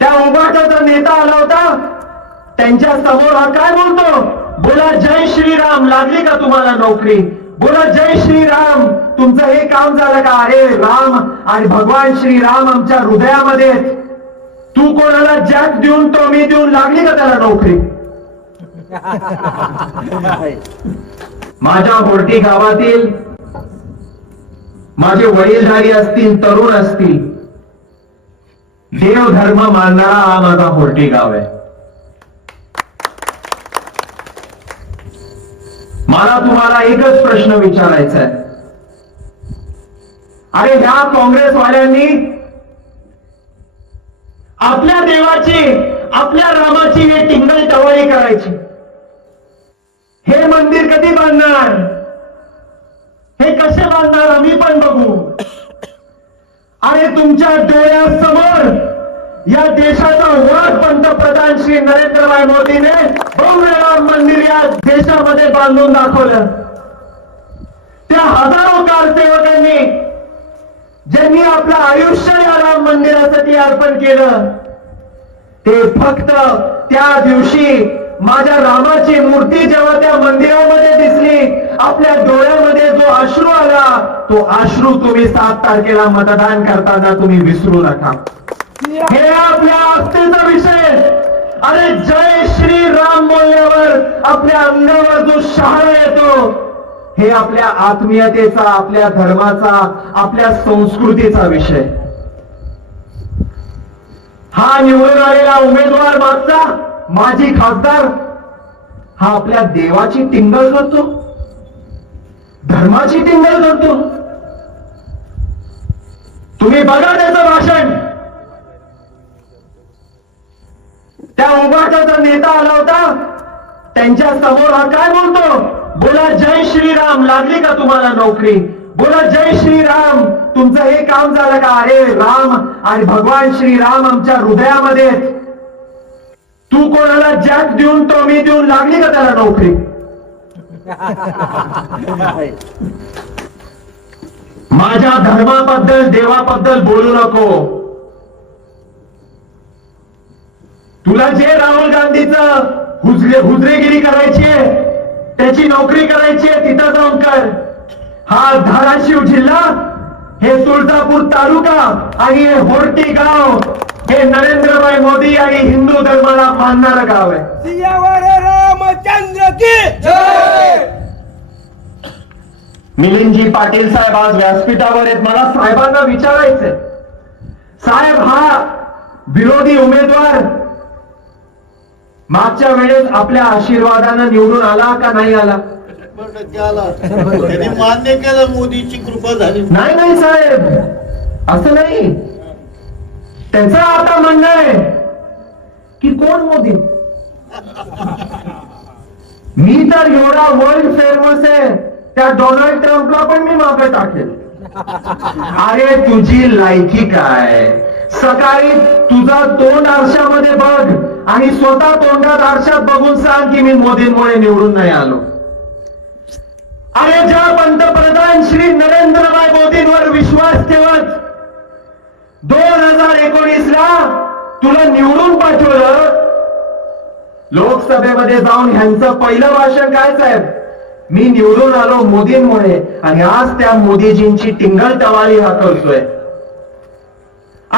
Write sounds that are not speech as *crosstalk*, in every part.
त्या उंबाटाचा नेता आला होता त्यांच्या समोर हा काय बोलतो बोला जय श्रीराम लागली का तुम्हाला नोकरी बोला जय श्रीराम तुमचं हे काम झालं का अरे राम आणि भगवान श्रीराम आमच्या हृदयामध्ये तू कोणाला जॅक देऊन तो मी देऊन लागली का त्याला नोकरी माझ्या बोर्टी गावातील माझे वडीलधारी असतील तरुण असतील देव धर्म मानणारा हा माझा पोर्टी गाव आहे मला तुम्हाला एकच प्रश्न विचारायचा आहे अरे ह्या काँग्रेसवाल्यांनी आपल्या देवाची आपल्या रामाची हे टिंगल टवाळी करायची हे मंदिर कधी बांधणार हे कसे बांधणार आहे तुमच्या डोळ्यासमोर या देशाचा वाद पंतप्रधान श्री नरेंद्रभाई मोदीने भव्य मंदिर या देशामध्ये बांधून दाखवलं त्या हजारो कारसेवकांनी ज्यांनी आपलं आयुष्य या राम मंदिरासाठी अर्पण केलं ते फक्त त्या दिवशी माझ्या रामाची मूर्ती जेव्हा त्या मंदिरामध्ये दिसली आपल्या डोळ्यामध्ये जो अश्रू आला तो अश्रू तुम्ही सात तारखेला मतदान करताना तुम्ही विसरू नका हे आपल्या आस्थेचा विषय अरे जय श्री राम बोलल्यावर आपल्या अंगावर जो शहा येतो हे आपल्या आत्मीयतेचा आपल्या धर्माचा आपल्या संस्कृतीचा विषय हा निवडून आलेला उमेदवार मागचा माजी खासदार हा आपल्या देवाची टिंगल करतो धर्माची टिंगल करतो तुम्ही बघा त्याचं भाषण त्या उभाटाचा नेता आला होता त्यांच्या समोर हा काय बोलतो बोला जय श्रीराम लागली का तुम्हाला नोकरी बोला जय श्रीराम तुमचं हे काम झालं का अरे राम आणि भगवान श्रीराम आमच्या हृदयामध्ये तू कोणाला जॅक देऊन तो मी देऊन लागली का त्याला नोकरी *laughs* माझ्या धर्माबद्दल देवाबद्दल बोलू नको तुला जे राहुल गांधीच हुजरे हुजरेगिरी करायची त्याची नोकरी करायची आहे तिथं जाऊन कर हा धाराशिव जिल्हा हे तुळजापूर तालुका आणि हे होर्टी गाव हे नरेंद्रभाई मोदी आणि हिंदू धर्माला मानणारं गाव आहे रामचंद्र की मिलिंदजी पाटील साहेब आज व्यासपीठावर आहेत मला साहेबांना विचारायचंय साहेब हा विरोधी उमेदवार मागच्या वेळेस आपल्या आशीर्वादानं निवडून आला का नाही आला मान्य केलं मोदीची कृपा झाली नाही नाही साहेब असं नाही त्यांचं आता म्हणणं आहे की कोण मोदी मी तर एवढा वर्ल्ड फेमस आहे त्या डोनाल्ड ट्रम्पला पण मी मागे टाकेल अरे तुझी लायकी काय सकाळी तुझा तोंड आरशामध्ये बघ आणि स्वतः तोंडात आरशात बघून सांग की मी मोदींमुळे निवडून नाही आलो अरे ज्या पंतप्रधान श्री नरेंद्रभाई मोदींवर विश्वास ठेवत दोन हजार एकोणीस ला तुला निवडून पाठवलं लोकसभेमध्ये जाऊन ह्यांचं पहिलं भाषण काय साहेब मी निवडून आलो मोदींमुळे आणि आज त्या मोदीजींची टिंगल टवाली हातोय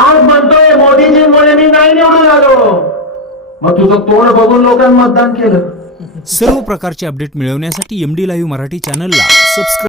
आज म्हणतोय मोदीजींमुळे मी नाही निवडून आलो मग तुझं तोंड बघून लोकांनी मतदान केलं सर्व प्रकारचे अपडेट मिळवण्यासाठी एमडी लाईव्ह मराठी चॅनलला सबस्क्राईब